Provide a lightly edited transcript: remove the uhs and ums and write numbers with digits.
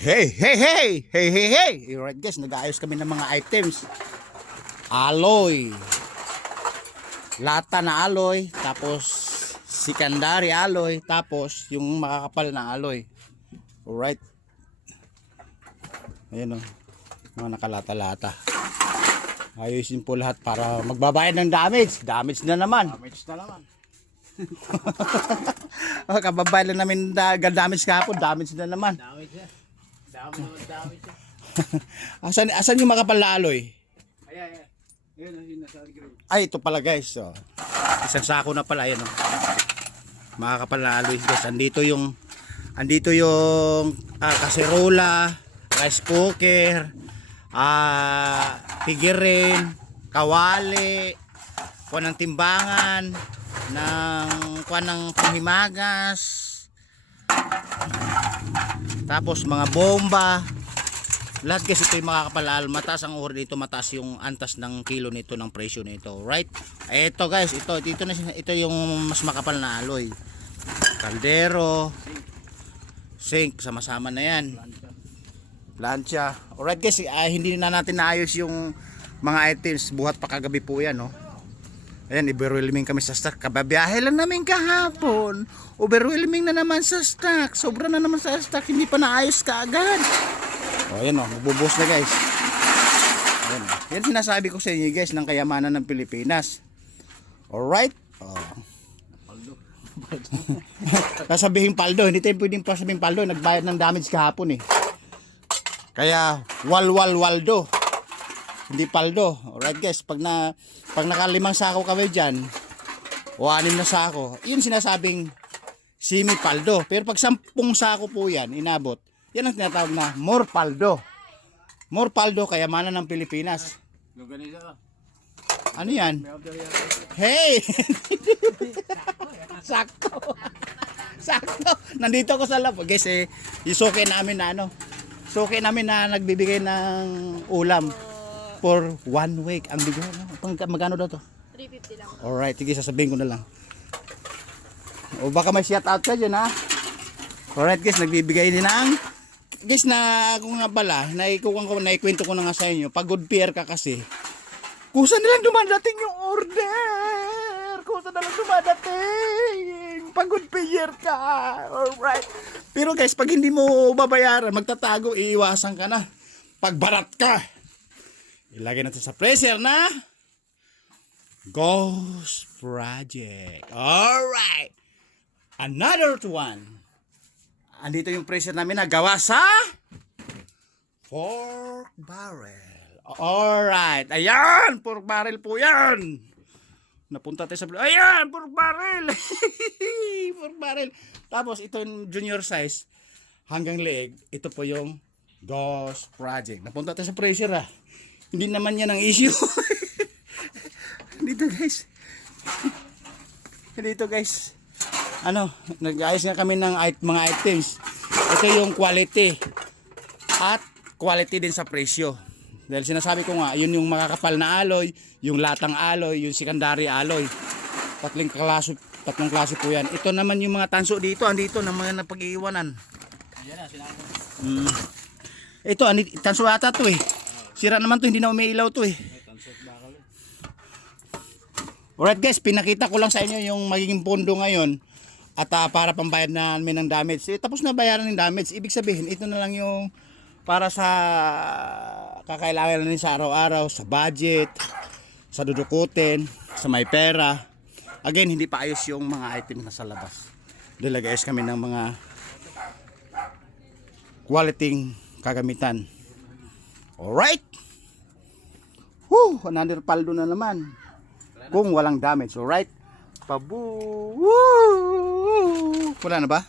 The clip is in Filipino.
Hey, hey, hey! Hey, hey, hey! Alright guys, nag-aayos kami ng mga items. Alloy. Lata na alloy, tapos secondary alloy, tapos yung makakapal na alloy. Alright. Ayan o, mga nakalata-lata. Ayusin po lahat para magbabayad ng damage. Damage na naman. Damage na naman. Kababayad lang namin damage kahapon. Damage na naman. Damage na. Damage na. asan yung makapal na alloy? Ayan. Yun nasa green. Ay, ito pala guys. So, isang sako na pala. Ayan o. Makakapal na alloy guys. Andito yung kaserola, rice cooker, tigirin, kawali, kuha ng timbangan, kuha ng panghimagas, tapos mga bomba. Lahat guys ito yung makakapal. Mataas ang ore dito, mataas yung antas ng kilo nito, ng presyo nito, right? Ito guys, ito yung mas makapal na alloy. Kaldero, sink, sama-sama na yan. Plancha. Alright guys, hindi na natin naayos yung mga items. Buhat pa kagabi po yan, no? Ayan, overwhelming kami sa stock. Kababiyahe lang namin kahapon. Overwhelming na naman sa stock. Sobra na naman sa stock. Hindi pa naayos kaagad. O, ayan o. Magbubuhos na guys. Ayan, yan sinasabi ko sa inyo guys ng kayamanan ng Pilipinas. Alright. Sasabihin paldo. Hindi tayo pwedeng sabihin paldo. Nagbayad ng damage kahapon eh. Kaya waldo. Hindi paldo. Alright guys, pag nakalimang sako kami dyan, o 6 na sako, yun sinasabing semi paldo. Pero pag 10 sako po yan, inabot, yan ang tinatawag na more paldo. More paldo, kayamanan ng Pilipinas. Ano yan? Hey! Sakto. Sakto. Nandito ako sa lab. Guys, yung suki namin na nagbibigay ng ulam for 1 week. Ang bigay, magkano daw to? 350 lang. Alright, sige, sasabihin ko na lang. O baka may shout out ka dyan, ha? Alright guys, nagbibigay din ng guys, na ako nga pala, naikwento ko na nga sa inyo, pag good pair ka kasi, kusa nilang dumadating yung order. Kusa nilang dumadating. Pag good pair ka. Alright. Pero guys, pag hindi mo babayaran, magtatago, iiwasan ka na. Pag barat ka, ilagay natin sa freezer na Ghost Project. Alright. Another one. Andito yung freezer namin na gawa sa pork barrel. Alright. Ayan, pork barrel po yan. Napunta tayo sa... Ayan, pork barrel. Pork barrel. Tapos ito yung junior size hanggang leeg. Ito po yung Ghost Project. Napunta tayo sa freezer ha. Hindi naman yan ang issue. Dito guys. Dito guys. Nag-ayos nga kami ng mga items. Ito yung quality. At quality din sa presyo. Dahil sinasabi ko nga, yun yung makakapal na alloy, yung latang alloy, yung secondary alloy. Tatlong klase po yan. Ito naman yung mga tanso dito. Andito na mga napag-iiwanan. Ito, tanso ata to eh. Sira naman to, hindi na umiilaw to eh. Alright guys, pinakita ko lang sa inyo yung magiging pondo ngayon. At para pambayad namin ng damage. Tapos na bayaran ng damage. Ibig sabihin, ito na lang yung para sa kakailangan natin sa araw-araw, sa budget, sa dudukutin, sa may pera. Again, hindi pa ayos yung mga item na sa labas. Nilagayos kami ng mga quality kagamitan. Alright. Woo! Another paldo na naman. Kung walang damage. Alright. Pabu! Woo! Wala na ba?